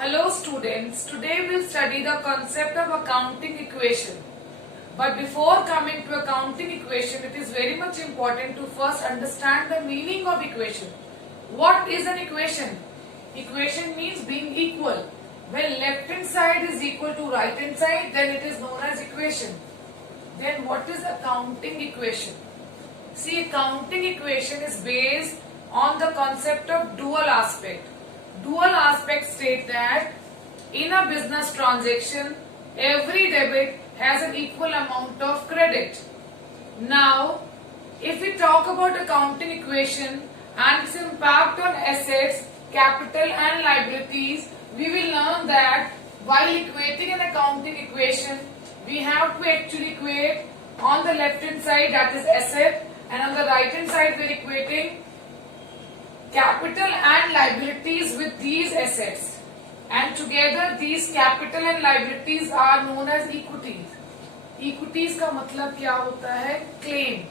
Hello students, today we'll study the concept of accounting equation. But before coming to accounting equation, it is very much important to first understand the meaning of equation. What is an equation? Equation means being equal. When left hand side is equal to right hand side, then it is known as equation. Then what is accounting equation? See, accounting equation is based on the concept of dual aspect. Dual aspects state that in a business transaction, every debit has an equal amount of credit. Now, if we talk about accounting equation and its impact on assets, capital and liabilities, we will learn that while equating an accounting equation, we have to actually equate on the left hand side, that is asset, and on the right hand side we are equating capital and liabilities with these assets, and together these capital and liabilities are known as equities. Equities का मतलब क्या होता है? Claim.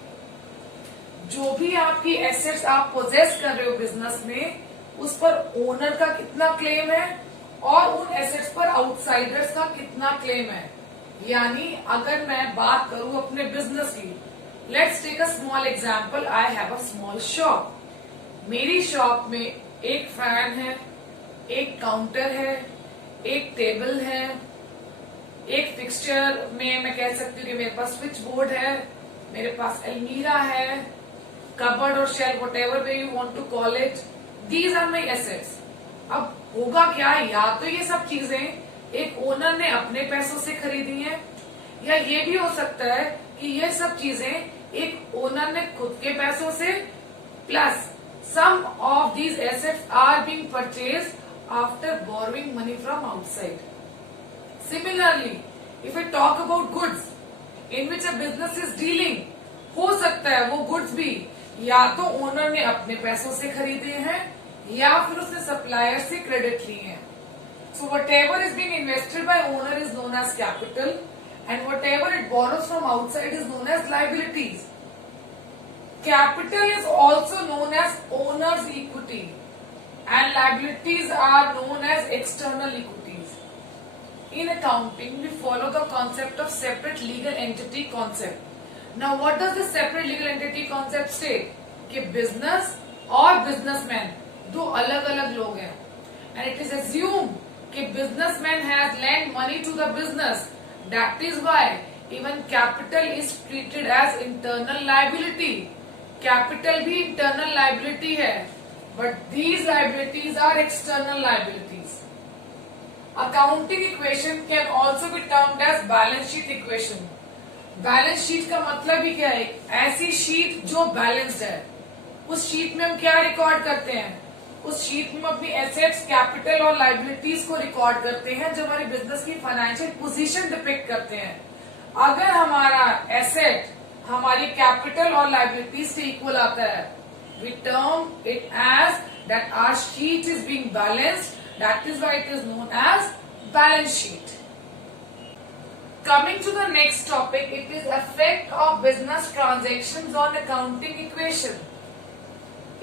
जो भी आपकी assets आप poses कर रहे हो बिजनेस में, उस पर ओनर का कितना क्लेम है और उन एसेट्स पर आउटसाइडर्स का कितना क्लेम है. यानी अगर मैं बात करूं अपने बिजनेस की, let's take a small example. I have a small shop. मेरी शॉप में एक फैन है, एक काउंटर है, एक टेबल है, एक फिक्सचर में मैं कह सकती हूँ कि मेरे पास स्विच बोर्ड है, मेरे पास अलमीरा है, कबर्ड और shelf, whatever way you want to call it. These are my assets. अब होगा क्या, या तो ये सब चीजें एक ओनर ने अपने पैसों से खरीदी हैं, या ये भी हो सकता है कि ये सब चीजें एक ओनर ने खुद के पैसों से, plus some of these assets are being purchased after borrowing money from outside. Similarly, if I talk about goods in which a business is dealing, हो सकता है वो goods भी या तो ओनर ने अपने पैसों से खरीदे हैं या फिर उसने सप्लायर से क्रेडिट लिए हैं. So whatever is being invested by owner is known as capital, and whatever it borrows from outside is known as liabilities. Capital is also known as owner's equity and liabilities are known as external equities. In accounting, we follow the concept of separate legal entity concept. Now, what does the separate legal entity concept state? कि business और businessman दो अलग-अलग लोग हैं, and it is assumed कि businessman has lent money to the business. That is why even capital is treated as internal liability. Capital भी internal liability है, but these liabilities are external liabilities. Accounting equation can also be termed as balance sheet equation. Balance sheet का मतलब ही क्या है? ऐसी sheet जो balanced है. उस शीट में हम क्या रिकॉर्ड करते हैं? उस शीट में अपनी एसेट्स, कैपिटल और लाइबिलिटीज को रिकॉर्ड करते हैं, जो हमारे बिजनेस की फाइनेंशियल पोजीशन डिपिक्ट करते हैं. अगर हमारा एसेट हमारी कैपिटल और लाइबिलिटीज से इक्वल आता है, we term it as that our sheet is being balanced. That is why it is known as balance sheet. Coming to the next topic, it is effect of business transactions on accounting equation.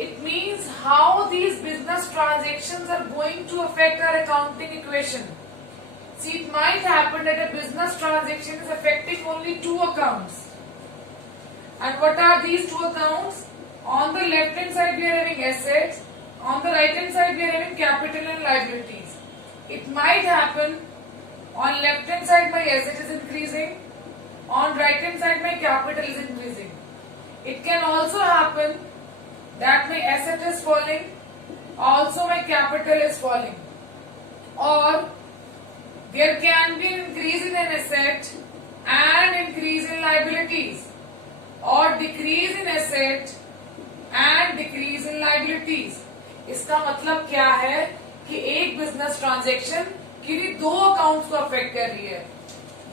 It means how these business transactions are going to affect our accounting equation. See, it might happen that a business transaction is affecting only two accounts. And what are these two accounts? On the left hand side we are having assets, on the right hand side we are having capital and liabilities. It might happen on left hand side my asset is increasing, on right hand side my capital is increasing. It can also happen that my asset is falling, also my capital is falling, or there can be an increase in an asset and increase in liabilities, or decrease in asset and decrease in liabilities. इसका मतलब क्या है कि एक business transaction किन्हीं दो accounts को affect कर रही है.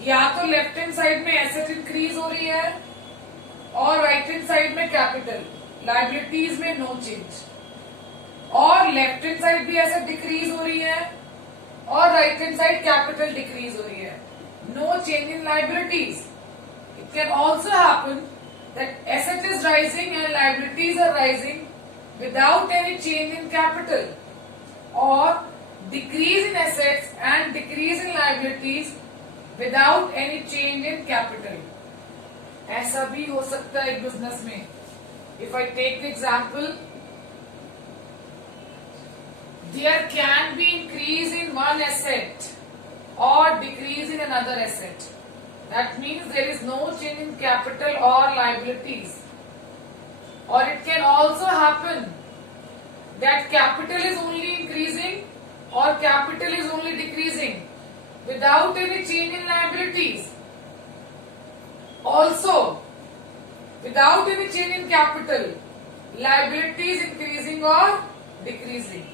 या तो लेफ्ट हैंड साइड में एसेट इंक्रीज हो रही है और राइट हैंड साइड में कैपिटल, लाइबिलिटीज में नो चेंज, और लेफ्ट हैंड साइड भी एसेट डिक्रीज हो रही है और right hand side capital decrease हो रही है. No change in liabilities. It can also happen that asset is rising and liabilities are rising without any change in capital, or decrease in assets and decrease in liabilities without any change in capital. ऐसा भी हो सकता है एक business में. If I take the example, there can be increase in one asset or decrease in another asset. That means there is no change in capital or liabilities. Or it can also happen that capital is only increasing or capital is only decreasing without any change in liabilities. Also, without any change in capital, liabilities increasing or decreasing.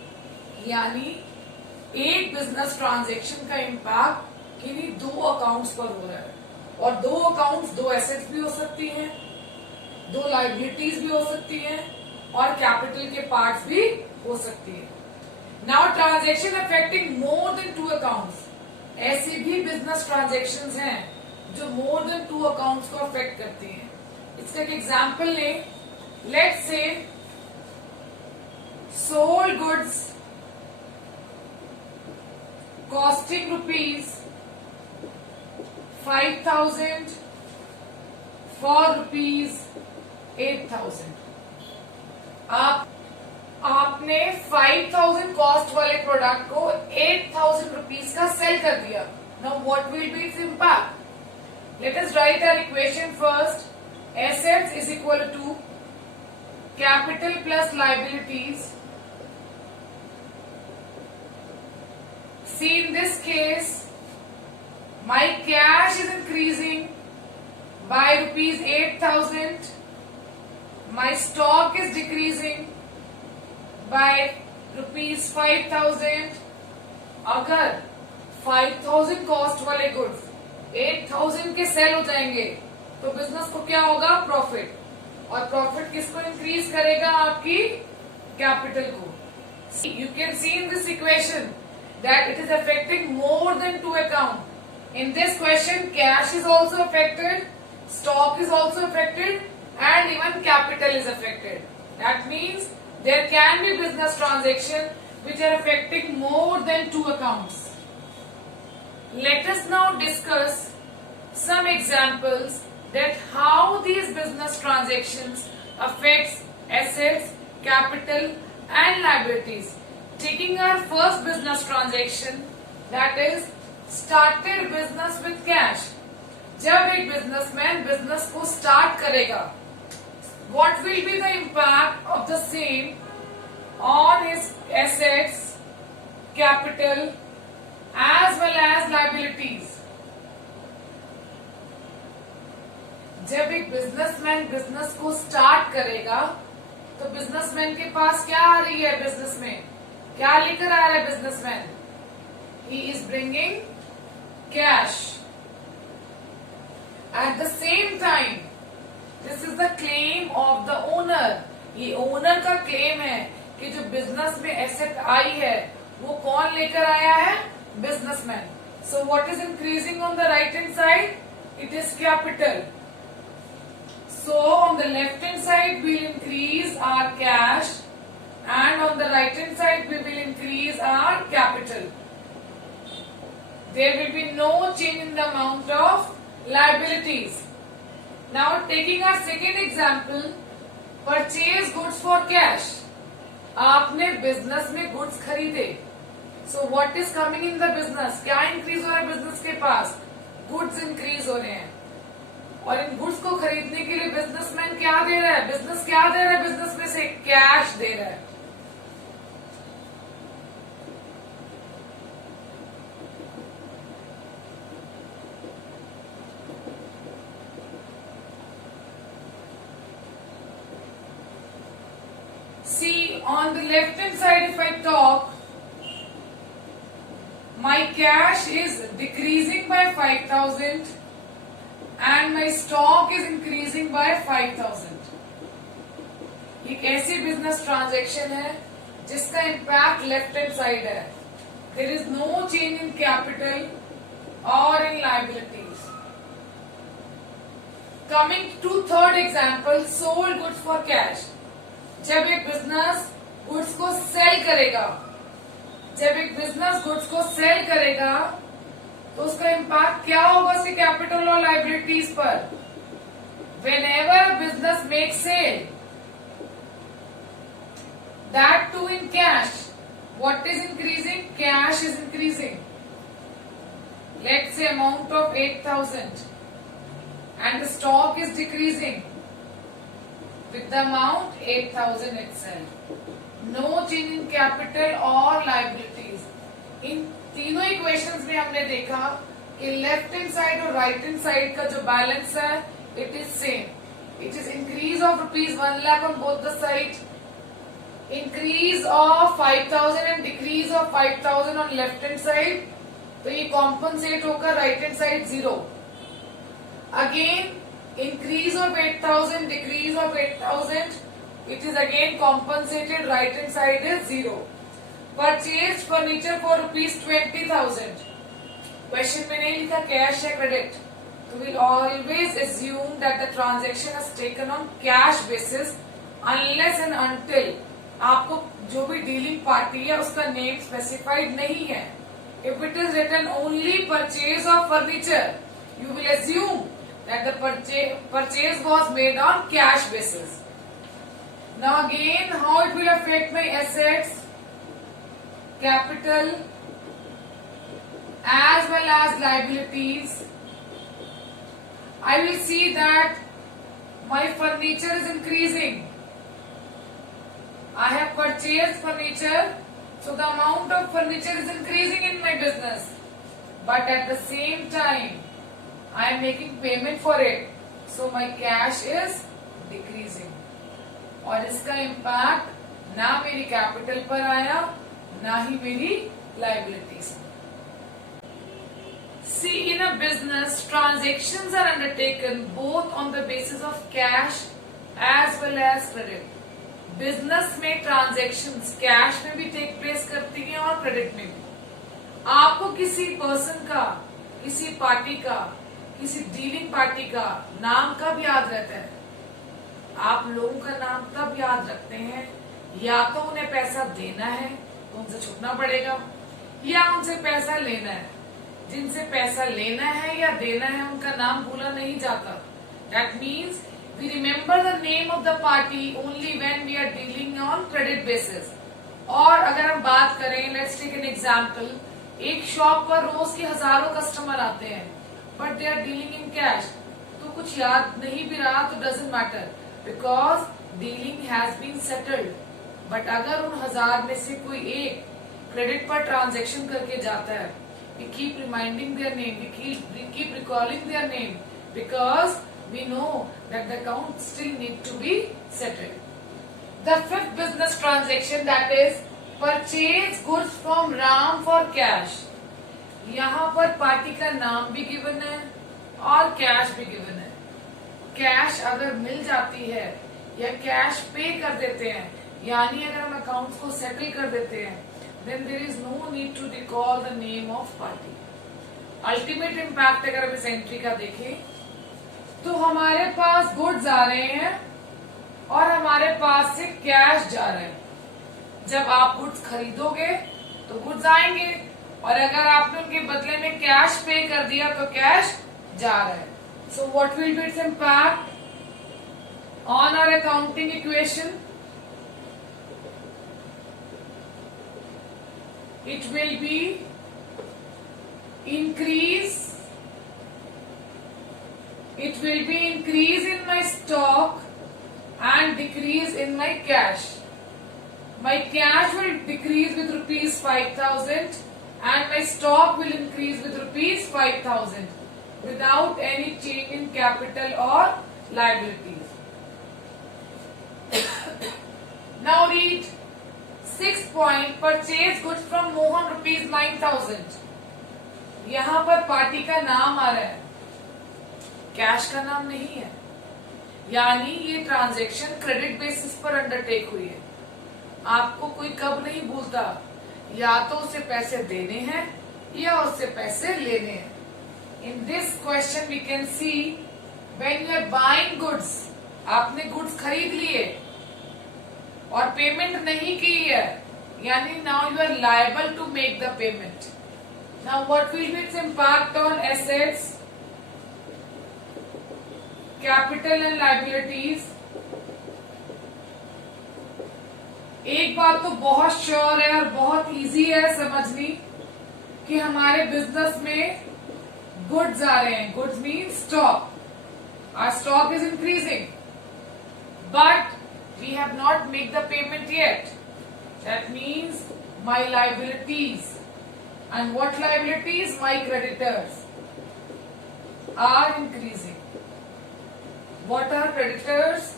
यानी एक business transaction का impact किन्हीं दो accounts पर हो रहा है, और दो अकाउंट्स, दो एसेट्स भी हो सकती हैं, दो लाइबिलिटीज भी हो सकती हैं, और कैपिटल के पार्ट्स भी हो सकती है. Now transaction affecting more than two accounts. ऐसी भी बिजनेस ट्रांजैक्शंस हैं जो मोर देन टू अकाउंट्स को अफेक्ट करती हैं. इसका एक एग्जाम्पल लें. Let's say sold goods costing rupees 5,000 for rupees 8,000. आपने 5,000 कॉस्ट वाले प्रोडक्ट को 8,000 रुपीज का सेल कर दिया. Now what will be its impact? Let us write our equation first. Assets is equal to capital plus liabilities. See, in this case, my cash is increasing by rupees 8,000. My stock is decreasing by rupees 5,000. अगर 5,000 cost वाले goods 8,000 के cell हो जाएंगे तो business को क्या होगा? Profit. और प्रॉफिट किसको इंक्रीज करेगा? आपकी कैपिटल को. You can see in this equation that it is affecting more than two accounts. In this question, cash is also affected, stock is also affected, and even capital is affected. That means there can be business transactions which are affecting more than two accounts. Let us now discuss some examples that how these business transactions affects assets, capital, and liabilities. Taking our first business transaction, that is started business with cash. जब एक businessman business को start करेगा, what will be the impact of the same on his assets, capital, as well as liabilities? जब एक businessman business को start करेगा तो businessman के पास क्या आ रही है? बिजनेस में क्या लेकर आ रहा है businessman? He is bringing cash. At the same time this is the claim of the owner. ये ओनर का क्लेम है कि जो बिजनेस में एसेट आई है वो कौन लेकर आया है? Businessman. So what is increasing on the right hand side? It is capital. So on the left hand side we will increase our cash, and on the right hand side we will increase our capital. There will be no change in the amount of liabilities. Now taking our second example, purchase goods for cash. आपने business में goods खरीदे. So what is coming in the business? क्या increase हो रहा है business के पास? Goods increase हो रहे हैं. और इन गुड्स को खरीदने के लिए बिजनेसमैन क्या दे रहा है? बिजनेस क्या दे रहा है? बिजनेस में से कैश दे रहा है. See, on the left hand side if I talk, my cash is decreasing by 5,000 and my stock is increasing by 5,000. एक ऐसी बिजनेस ट्रांजैक्शन है जिसका इम्पैक्ट लेफ्ट हैंड साइड है. There is no change in capital और in liabilities. Coming to third example, sold goods for cash. जब एक business goods को cell करेगा जब एक बिजनेस गुड्स को सेल करेगा तो उसका इम्पैक्ट क्या होगा उसके कैपिटल और लाइबिलिटीज पर। Whenever business make sale, that too in cash, what is increasing? Cash is increasing. Let's say amount of 8,000 and the stock is decreasing with the amount 8,000 itself. No change in capital or liabilities. इन तीनों equations में हमने देखा कि left hand side और right hand side का जो balance है it is same. It is increase of ₹1 lakh on both the sides, increase of 5,000 and decrease of 5,000 on left hand side, तो ये कॉम्पनसेट होकर right hand side 0। Again increase of 8,000, decrease of 8,000, it is again compensated, right hand side is 0. Purchased furniture for ₹20,000. Question में नहीं लिखा cash या credit, तो we'll always assume that the transaction is taken on cash basis unless and until आपको जो भी dealing party है उसका नेम स्पेसिफाइड नहीं है। If it is written only purchase of furniture, you will assume that the purchase was made on cash basis. Now again, how it will affect my assets, capital, as well as liabilities. I will see that my furniture is increasing. I have purchased furniture, so the amount of furniture is increasing in my business. But at the same time, I am making payment for it, so my cash is decreasing. और इसका impact ना मेरी capital पर आया ना ही मेरी liabilities. See, in a business, transactions are undertaken both on the basis of cash as well as credit. Business में transactions cash में भी टेक प्लेस करती हैं और क्रेडिट में भी। आपको किसी पर्सन का, किसी पार्टी का, किसी डीलिंग पार्टी का नाम कब याद रहता है? आप लोगों का नाम तब याद रखते हैं या तो उन्हें पैसा देना है तो उनसे छुटना पड़ेगा, या उनसे पैसा लेना है। जिनसे पैसा लेना है या देना है उनका नाम भूला नहीं जाता। That means we remember the name of the party only when we are dealing on credit basis. और अगर हम बात करें, let's take an example, एक शॉप पर रोज के हजारों कस्टमर आते हैं but they are dealing in cash, तो कुछ याद नहीं भी रहा तो doesn't matter because dealing has been settled. but अगर उन 1000 में से कोई एक क्रेडिट पर ट्रांजेक्शन करके जाता है, we keep reminding their name, we keep recalling their name because we know that the account still need to be settled. The fifth business transaction, that is purchase goods from Ram for cash. यहाँ पर party का नाम भी given है और cash भी given है। Cash अगर मिल जाती है या कैश पे कर देते हैं, यानी अगर हम अकाउंट्स को सेटल कर देते हैं, then there is no need to recall the name of party. Ultimate impact अगर हम इस एंट्री का देखें तो हमारे पास गुड्स आ रहे हैं और हमारे पास से कैश जा रहा है। जब आप गुड्स खरीदोगे तो गुड्स आएंगे और अगर आपने उनके बदले में कैश पे कर दिया तो कैश जा रहा है। So what will be its impact on our accounting equation? It will be increase in my stock and decrease in my cash. My cash will decrease with ₹5,000 and my stock will increase with ₹5,000 without any change in capital or liabilities. Now read 6th point, purchase goods from Mohan ₹9,000. यहाँ पर party का नाम आ रहा है, cash का नाम नहीं है, यानी ये ट्रांजैक्शन क्रेडिट बेसिस पर अंडरटेक हुई है। आपको कोई कब नहीं भूलता, या तो उसे पैसे देने हैं या उससे पैसे लेने हैं। In this question we can see when you are buying goods, आपने गुड्स खरीद लिए और पेमेंट नहीं की है, यानी now you are liable to make the payment. Now what will be its impact on assets, capital and liabilities. एक बात तो बहुत श्योर है और बहुत इजी है समझनी कि हमारे बिजनेस में गुड्स आ रहे हैं. Goods mean stock. Our stock is increasing, but we have not made the payment yet. That means my liabilities, and what liabilities? My creditors are increasing. What are creditors?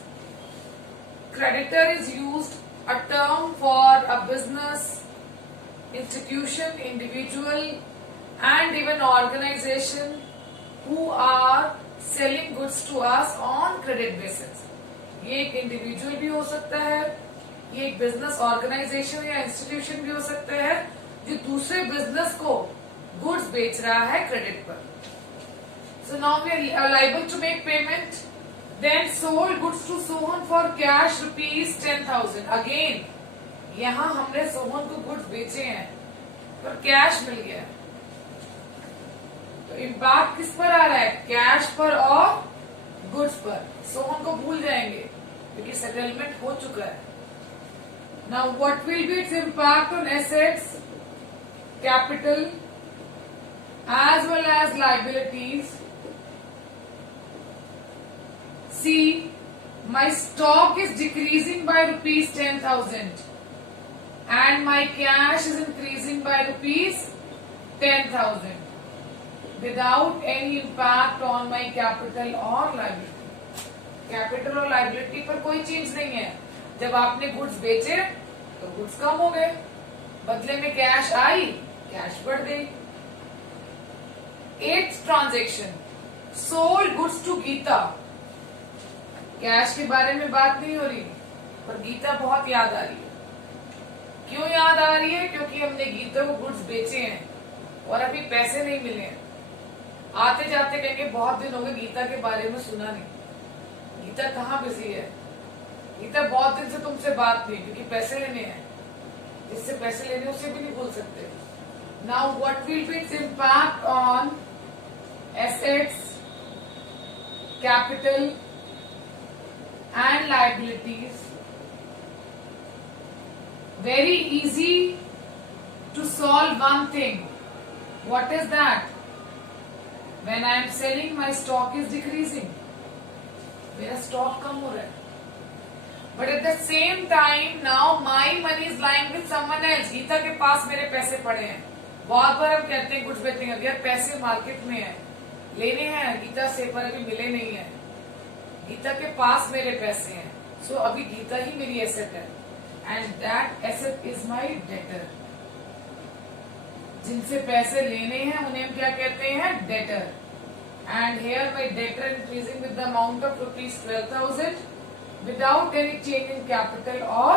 Creditor is used a term for a business, institution, individual, and even organization who are selling goods to us on credit basis. ये एक individual भी हो सकता है, ये एक business organisation या institution भी हो सकता है जो दूसरे बिजनेस को गुड्स बेच रहा है क्रेडिट पर. So now we are liable to make payment. Then sold goods to Sohan for cash ₹10,000. Again यहाँ हमने सोहन को गुड्स बेचे हैं पर कैश मिल गया. तो इम्पैक्ट किस पर आ रहा है? कैश पर और गुड्स पर. सोहन को भूल जाएंगे क्योंकि सेटलमेंट हो चुका है. Now what will be its impact on assets, capital as well as liabilities. See, my stock is decreasing by ₹10,000 and my cash is increasing by ₹10,000 without any impact on my capital or liability. Capital और liability पर कोई change नहीं है. जब आपने goods बेचे तो goods कम हो गए, बदले में कैश आई, कैश बढ़ गई. 8th transaction, sold goods to Geeta. Cash के बारे में बात नहीं हो रही पर गीता बहुत याद आ रही है. क्यों याद आ रही है? क्योंकि हमने गीता को गुड्स बेचे हैं और अभी पैसे नहीं मिले हैं. आते जाते कहेंगे बहुत दिन हो गए गीता के बारे में सुना नहीं. गीता कहाँ बिजी है? गीता बहुत दिन से तुमसे बात नहीं, क्योंकि पैसे लेने हैं. जिससे पैसे लेने उसे भी नहीं भूल सकते. Now what will be its impact on assets, capital and liabilities. Very easy to solve one thing. What is that? When I am selling, my stock is decreasing. मेरा स्टॉक कम हो रहा है. But at the same time, now my money is lying with someone else. Gita के पास मेरे पैसे पड़े हैं. बहुत बार हम कहते हैं कुछ बेचेंगे, यार पैसे मार्केट में है, लेने हैं गीता से पर अभी मिले नहीं है. गीता के पास मेरे पैसे हैं, सो अभी गीता ही मेरी एसेट है. And that asset is my debtor. जिनसे पैसे लेने हैं उन्हें हम क्या कहते हैं? Debtor. And here my debtor increasing with the amount of ₹12,000 without any change in capital or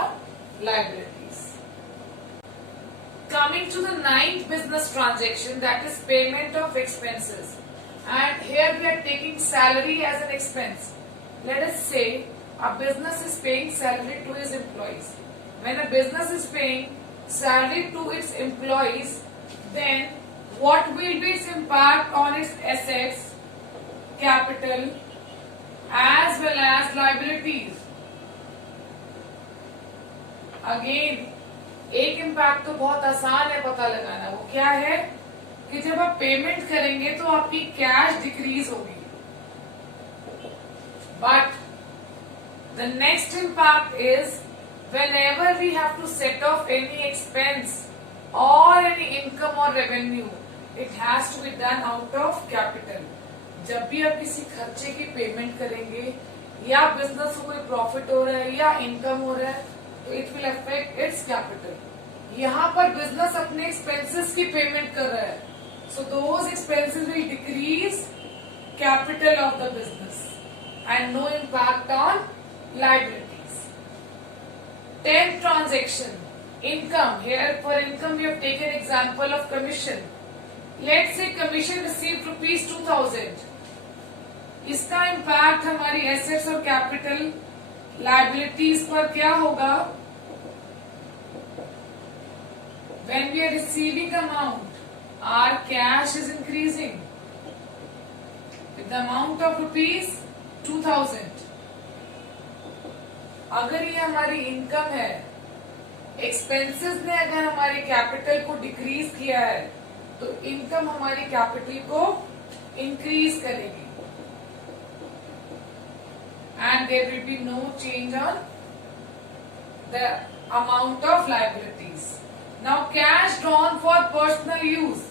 liabilities. Coming to the 9th business transaction, that is payment of expenses. And here we are taking salary as an expense. Let us say a business is paying salary to his employees. When a business is paying salary to its employees, then what will be its impact on its assets, capital, as well as liabilities? Again, एक impact तो बहुत आसान है पता लगाना. वो क्या है कि जब आप पेमेंट करेंगे तो आपकी कैश डिक्रीज होगी. But the next impact is whenever we have to set off any expense or any income or revenue, it has to be done out of capital. जब भी आप किसी खर्चे की पेमेंट करेंगे या बिजनेस को कोई प्रॉफिट हो रहा है या इनकम हो रहा है तो it will affect it's capital. यहाँ पर बिजनेस अपने एक्सपेंसेस की पेमेंट कर रहा है, so those expenses will decrease capital of the business and no impact on liability. 10th transaction, income. Here for income we have taken example of commission. Let's say commission received ₹2,000. इसका impact हमारी assets और capital liabilities पर क्या होगा? when we are receiving amount, our cash is increasing with the amount of rupees 2000. अगर ये हमारी income है, एक्सपेंसेस ने अगर हमारे कैपिटल को डिक्रीज किया है, तो इनकम हमारी कैपिटल को इंक्रीज करेगी, and there will be no change on the amount of liabilities. Now cash drawn for personal use.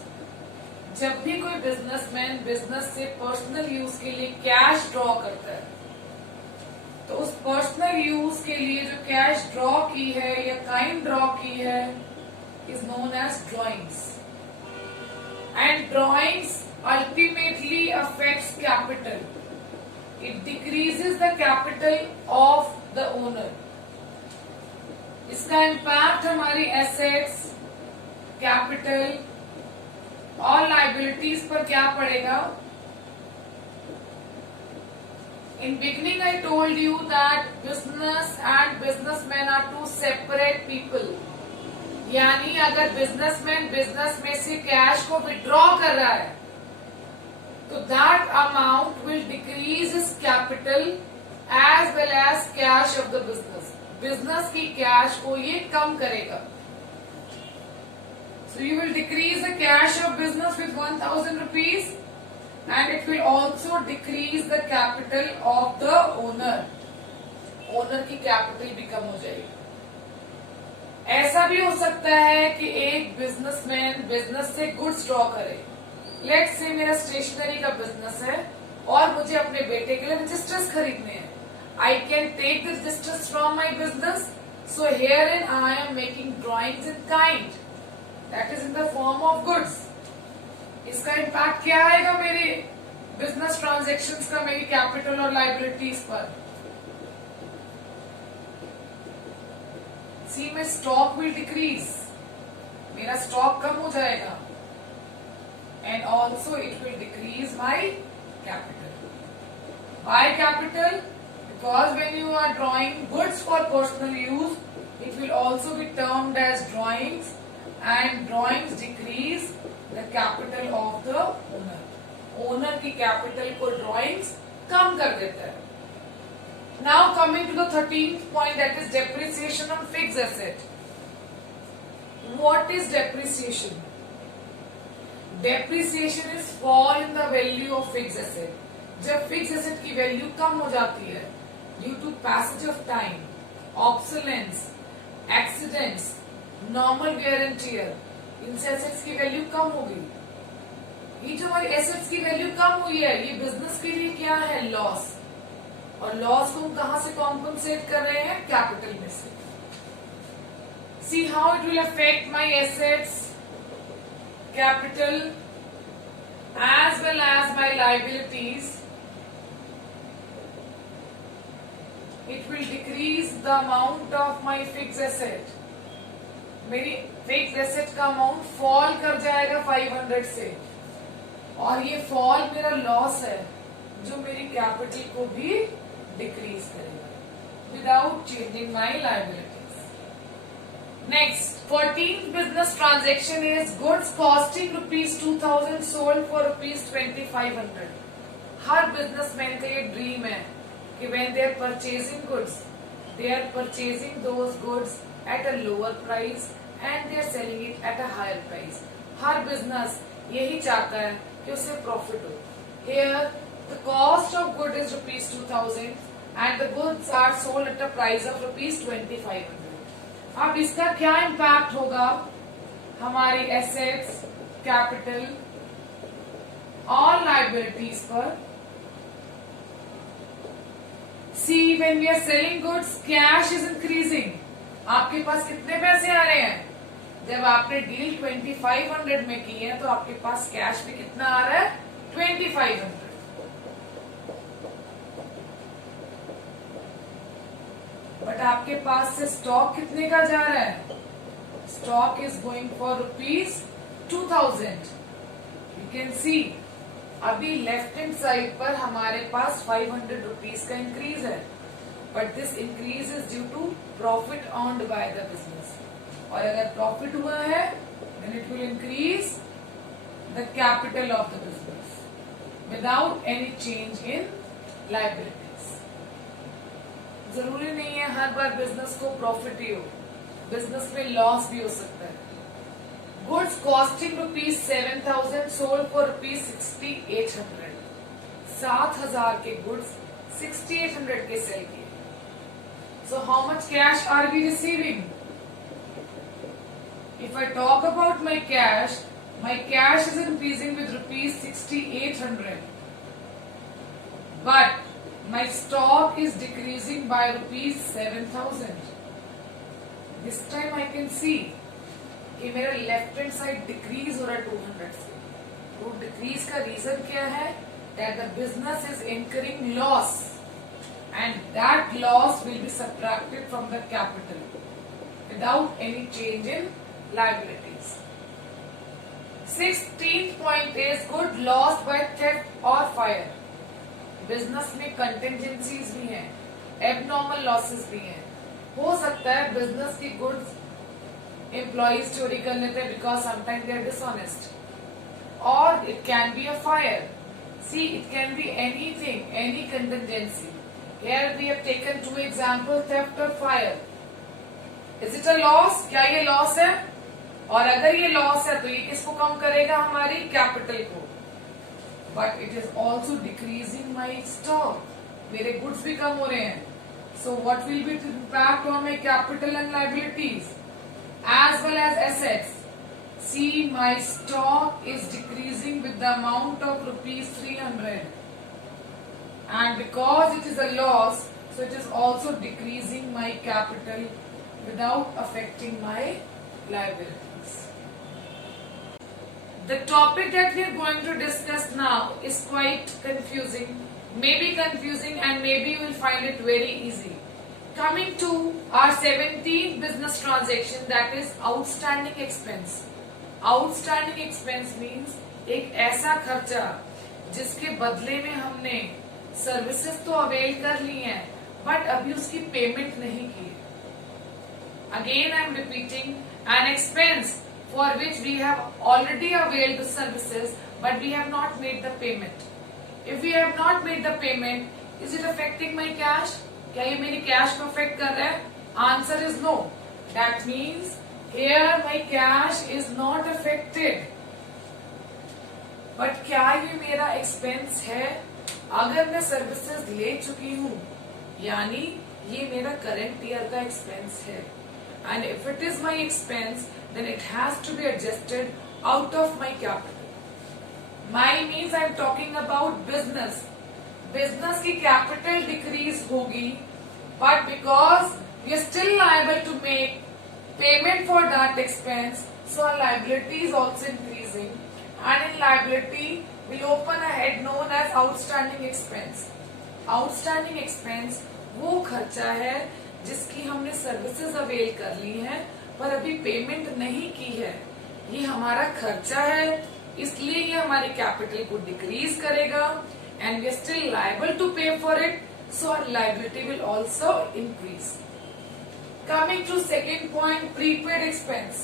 जब भी कोई बिजनेसमैन बिजनेस से पर्सनल यूज के लिए कैश ड्रॉ करता है, तो उस पर्सनल यूज के लिए जो कैश ड्रॉ की है या काइंड ड्रॉ की है is known as drawings. And drawings ultimately affects capital. It decreases the capital of the owner. इसका इम्पैक्ट हमारी एसेट्स, कैपिटल और लाइबिलिटीज पर क्या पड़ेगा? In beginning I told you that business and businessmen are two separate people. यानी अगर businessman business में से कैश को विड्रॉ कर रहा है, तो that amount will decrease his capital as well as cash of the business. Business की कैश को ये कम करेगा. So you will decrease the cash of business with 1000 rupees and it will also decrease the capital of the owner. Owner की capital भी कम हो जाएगी. ऐसा भी हो सकता है कि एक बिजनेसमैन बिजनेस से गुड्स ड्रॉ करे. लेट्स से मेरा स्टेशनरी का बिजनेस है और मुझे अपने बेटे के लिए रजिस्टर्स खरीदने हैं. I can take the registers from my business. So here in I am making drawings in kind, that is in the form of goods. इसका इम्पैक्ट क्या आएगा मेरे बिजनेस ट्रांजेक्शन्स का मेरी कैपिटल और लाइबिलिटीज पर? सी में स्टॉक विल डिक्रीज, मेरा स्टॉक कम हो जाएगा, and also it will decrease my capital. By capital, because when you are drawing goods for personal use, it will also be termed as drawings, and drawings decrease the capital of the owner. Owner की capital को drawings कम कर देता है. Now coming to the 13th point, that is depreciation on fixed asset. What is depreciation? Depreciation is fall in the value of fixed asset. जब fixed asset की value कम हो जाती है due to passage of time, obsolescence, accidents, normal wear and tear, इनसे assets की value कम होगी. ये जो हमारी एसेट्स की वैल्यू कम हुई है, ये बिजनेस के लिए क्या है? लॉस. और लॉस को हम कहां से कॉम्पनसेट कर रहे हैं? कैपिटल में से. See how it will affect my assets, capital as well as my liabilities. It will decrease the amount of my fixed asset. मेरी फिक्स्ड एसेट का अमाउंट फॉल कर जाएगा 500 से, और ये फॉल मेरा लॉस है जो मेरी कैपिटल को भी डिक्रीज करेगा without changing my liabilities. Next 14th business transaction is goods costing ₹2000 sold for ₹2500. हर बिजनेसमैन का ये ड्रीम है कि when they are purchasing goods, they are purchasing those goods at a lower price and they are selling it at a higher price. Her business यही चाहता है कि उसे प्रॉफिट हो. Here the cost of good is ₹2000 and the goods are sold at a price of ₹2500. अब इसका क्या impact होगा हमारी एसेट्स, कैपिटल और लाइबिलिटीज पर? See, when we are selling goods, cash is increasing. आपके पास कितने पैसे आ रहे हैं? जब आपने डील 2500 में की है तो आपके पास कैश भी कितना आ रहा है? 2500. बट आपके पास से स्टॉक कितने का जा रहा है? Stock is going for ₹2000. You can see अभी लेफ्ट हैंड साइड पर हमारे पास 500 रुपीज का इंक्रीज है, but this increase is due to profit earned by the business. और अगर प्रॉफिट हुआ है then it will increase the capital of the business without any change in liabilities. जरूरी नहीं है हर बार बिजनेस को प्रॉफिट ही हो, बिजनेस में लॉस भी हो सकता है. Goods costing ₹7,000 sold for ₹6,800. 7,000 के गुड्स 6,800 के सेल किए. So how much cash are we receiving? If I talk about my cash is increasing with ₹6,800. But my stock is decreasing by ₹7,000. This time I can see कि मेरा left hand side decrease हो रहा है 200 से. तो decrease का reason क्या है? That the business is incurring loss and that loss will be subtracted from the capital without any change in liabilities. 16th point is good lost by theft or fire. Business में contingencies भी हैं, abnormal losses भी हैं. हो सकता है business की goods employees चोरी कर लेते हैं because sometime they are dishonest, और it can be a fire. See it can be anything, any contingency. Here we have taken 2 example, theft और fire. Is it a loss? क्या ये loss है? और अगर ये लॉस है तो ये किसको कम करेगा? हमारी कैपिटल को. But it is also decreasing my stock. मेरे गुड्स भी कम हो रहे हैं. सो what will be the impact on my capital and liabilities as well as assets? See, my stock is decreasing with the amount of ₹300, and because it is a loss, so it is also decreasing my capital without affecting my liabilities. The topic that we are going to discuss now is quite confusing, maybe confusing, and maybe you will find it very easy. Coming to our 17th business transaction, that is outstanding expense. Outstanding expense means एक ऐसा खर्चा जिसके बदले में हमने services तो avail कर ली हैं बट अभी उसकी पेमेंट नहीं की. Again I am repeating, an expense for which we have already availed the services but we have not made the payment. If we have not made the payment, is it affecting my cash? क्या ये मेरी cash को affect कर रहा है? Answer is no. That means here my cash is not affected. But क्या ये मेरा एक्सपेंस है? अगर मैं सर्विसेज ले चुकी हूं यानी ये मेरा करंट ईयर का एक्सपेंस है, and if it is my expense then it has to be adjusted out of my capital. My means I am talking about business. Business की कैपिटल डिक्रीज होगी but because we are still liable to make payment for that expense, so our liability is also increasing, and in liability will open a head known as outstanding expense. Outstanding expense वो खर्चा है जिसकी हमने services avail कर ली है पर अभी payment नहीं की है. ये हमारा खर्चा है, इसलिए ये हमारी कैपिटल को डिक्रीज करेगा, and we are still liable to pay for it, so our liability will also increase. Coming to second point, prepaid expense.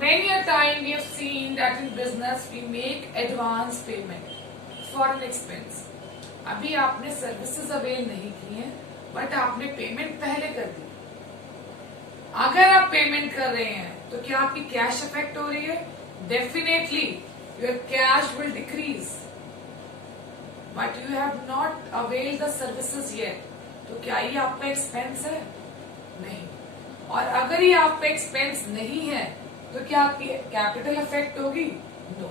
Many a time we have seen that in business we make advance payment for an expense. अभी आपने services avail नहीं की हैं but आपने payment पहले कर दी. अगर आप पेमेंट कर रहे हैं तो क्या आपकी कैश अफेक्ट हो रही है? Definitely your cash will decrease. But you have not avail the services yet, तो क्या ये आपका एक्सपेंस है? नहीं. और अगर ये आपका एक्सपेंस नहीं है तो क्या आपकी कैपिटल अफेक्ट होगी? No.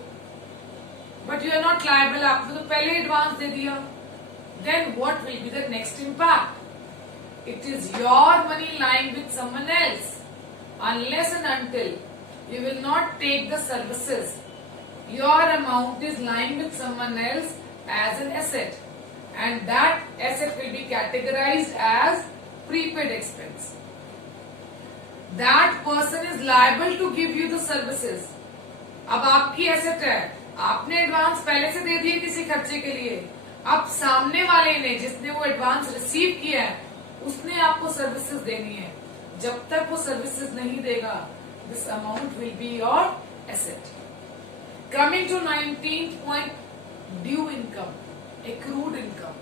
But you are not liable, आपने तो पहले एडवांस दे दिया. Then what will be the next impact? It is your money lying with someone else. Unless and until you will not take the services, your amount is lying with someone else as an asset, and that asset will be categorized as prepaid expense. That person is liable to give you the services. अब आपकी asset है, आपने advance पहले से दे दिए किसी खर्चे के लिए, अब सामने वाले ने जिसने वो एडवांस रिसीव किया है उसने आपको सर्विसेज देनी है. जब तक वो सर्विसेज नहीं देगा, this amount will be your asset. Coming to 19 point, due income, accrued income.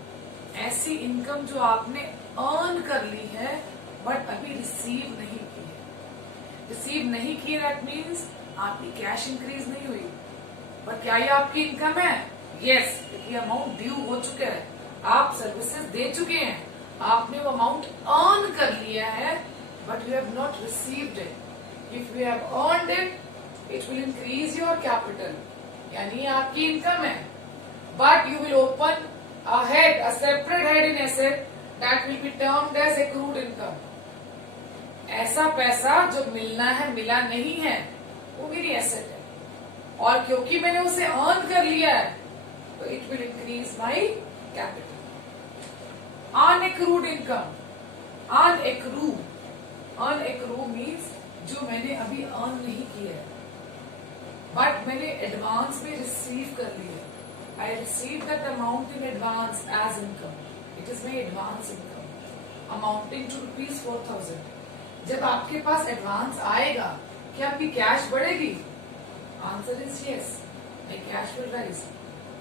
ऐसी इनकम जो आपने अर्न कर ली है बट अभी रिसीव नहीं की है। रिसीव नहीं की है दैट मीन्स आपकी कैश इंक्रीज नहीं हुई, पर क्या ये आपकी इनकम है? यस, ये अमाउंट ड्यू हो चुका है, आप सर्विसेज दे चुके हैं, आपने वो अमाउंट अर्न कर लिया है but you have not received it. If you have earned it, it will increase your capital, यानी आपकी इनकम है, but you will open a head, a separate head in asset that will be termed as accrued income. ऐसा पैसा जो मिलना है मिला नहीं है वो मेरी एसेट है, और क्योंकि मैंने उसे अर्न कर लिया है तो it will increase my capital. Unaccrued income, unaccrue means जो मैंने अभी अर्न नहीं किया है बट मैंने एडवांस में रिसीव कर लिया है। I received that amount in advance as income. It is my advance income, amounting to ₹4,000. जब आपके पास एडवांस आएगा क्या आपकी कैश बढ़ेगी? Answer is yes, my cash will rise,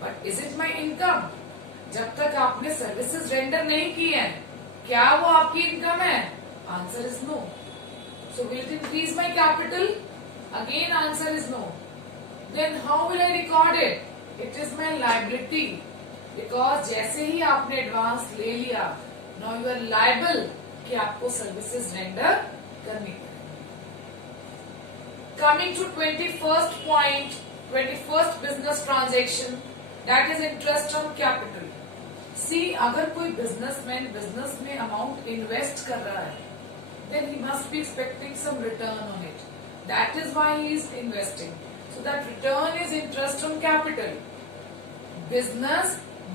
but is it my income? जब तक आपने सर्विसेज रेंडर नहीं की है क्या वो आपकी इनकम है? Answer is no. So will it increase my capital? Again answer is no. Then how will I record it? It is my liability, because जैसे ही आपने एडवांस ले लिया, नाउ यू आर लाइबल कि आपको सर्विसेज रेंडर करनी पड़ेगी। Coming to 21st point, 21st business transaction, that is interest on capital. See, अगर कोई बिजनेसमैन बिजनेस में अमाउंट इन्वेस्ट कर रहा है then he must be expecting some return on it, that is why he is investing. So that return is interest on capital.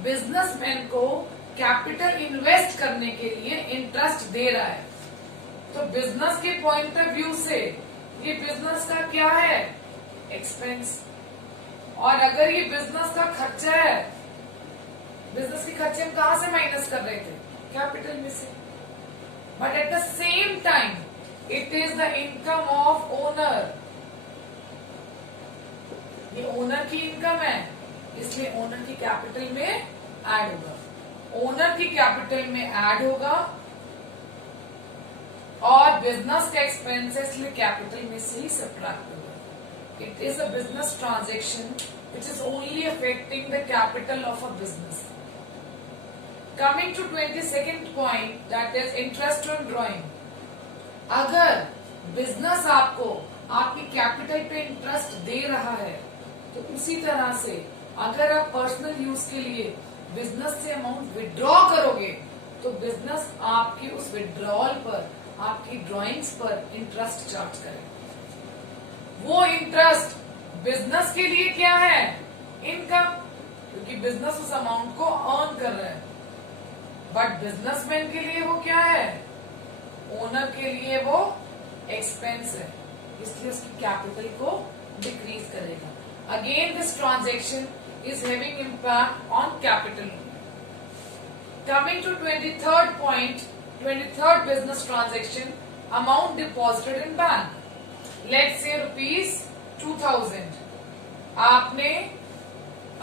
Businessman को capital invest करने के लिए इंटरेस्ट दे रहा है, तो बिजनेस के पॉइंट ऑफ व्यू से ये बिजनेस का क्या है? एक्सपेंस। और अगर ये बिजनेस का खर्चा है, बिजनेस के खर्चे हम कहां से माइनस कर रहे थे? कैपिटल में से। But at the same time it is the income of owner, ये ओनर की इनकम है, इसलिए ओनर की कैपिटल में ऐड होगा, ओनर की कैपिटल में ऐड होगा, और बिजनेस का एक्सपेंस है इसलिए कैपिटल में से ही सब्ट्रैक्ट होगा। It is a business transaction which is only affecting the capital of a business. Coming to 22nd point, that is interest on drawing. अगर बिजनेस आपको आपकी कैपिटल पे इंटरेस्ट दे रहा है तो उसी तरह से अगर आप पर्सनल यूज के लिए बिजनेस से अमाउंट विड्रॉ करोगे तो बिजनेस आपकी उस विड्रॉल पर, आपकी ड्राइंग्स पर इंटरेस्ट चार्ज करेगा। वो इंटरेस्ट बिजनेस के लिए क्या है? इनकम, क्योंकि बिजनेस उस अमाउंट को अर्न कर रहा है, बट बिजनेसमैन के लिए वो क्या है? ओनर के लिए वो एक्सपेंस है, इसलिए उसकी कैपिटल को डिक्रीज करेगा। Again, this transaction is having impact on capital. Coming to 23rd point, 23rd business transaction, amount deposited in bank. Let's say ₹2000. आपने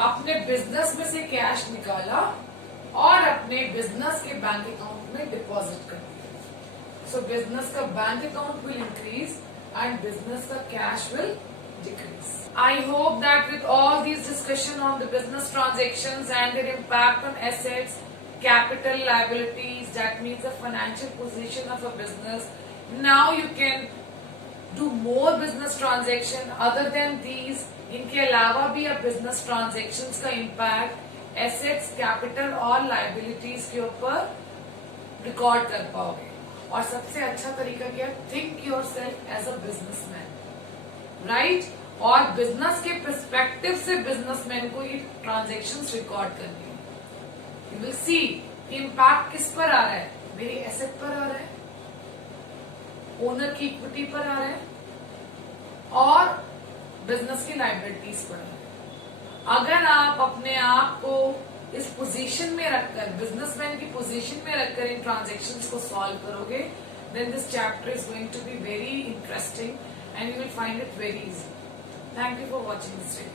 अपने बिजनेस में से कैश निकाला और अपने बिजनेस के बैंक अकाउंट में डिपॉजिट कर दिया। So business का bank account will increase and business का cash will decrease. I hope that with all these discussion on the business transactions and their impact on assets, capital, liabilities, that means the financial position of a business, now you can do more business transaction other than these. इनके अलावा भी आप business transactions का impact assets, capital और liabilities के ऊपर record कर पाओगे। और सबसे अच्छा तरीका क्या? Think yourself as a businessman. Right और बिजनेस के पर्सपेक्टिव से बिजनेसमैन को ये ट्रांजैक्शंस रिकॉर्ड करनी है। यू विल सी इम्पैक्ट किस पर आ रहा है? मेरी एसेट पर आ रहा है, ओनर की इक्विटी पर आ रहा है और बिजनेस की लायबिलिटीज पर आ रहा है। अगर आप अपने आप को इस पोजीशन में रखकर, बिजनेसमैन की पोजीशन में रखकर इन ट्रांजैक्शंस को सॉल्व करोगे then this chapter is going to be very interesting and you will find it very easy. Thank you for watching this video.